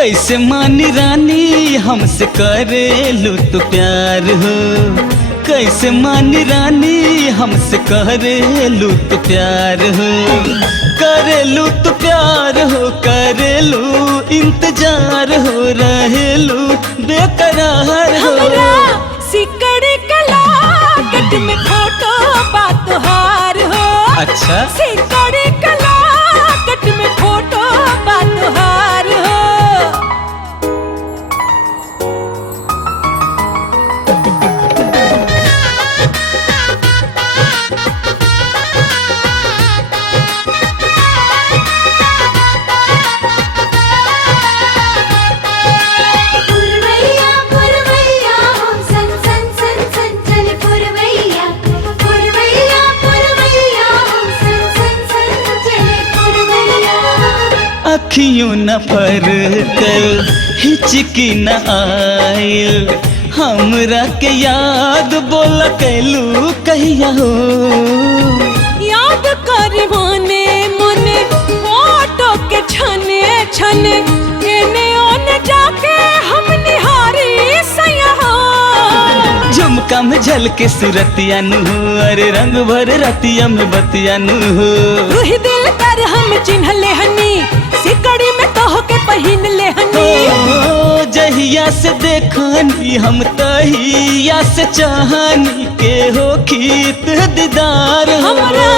कैसे मानी रानी हमसे करेलू तो प्यार हो, कैसे मानी रानी हमसे करेलू तो प्यार हो, करेलू तो प्यार हो, करेलू इंतजार हो, रहेलू बेकरार हो। सिकड़ी कला कट में फोटो बात हार हो। अच्छा सिकड़ी कला कट में फोटो बात हार हो। अखियों न फरकल हिचकी न आयल, हमरा के याद बोला कैलू कहिया हो। याद करवाने मुने फोटो के छने छने, एने ओने जाके हम निहारी सया हो। झुमका में झलके सुरतिया नु हो, अरे रंग भर रतिया में बतिया नु हो। रूही दिल कर हम चिन्हले हनी, सिकड़ी में तोह के पहिन ले हनी। जहिया से देखनी हम तहिया से चाहनी के हो खीत दीदार हो। हमरा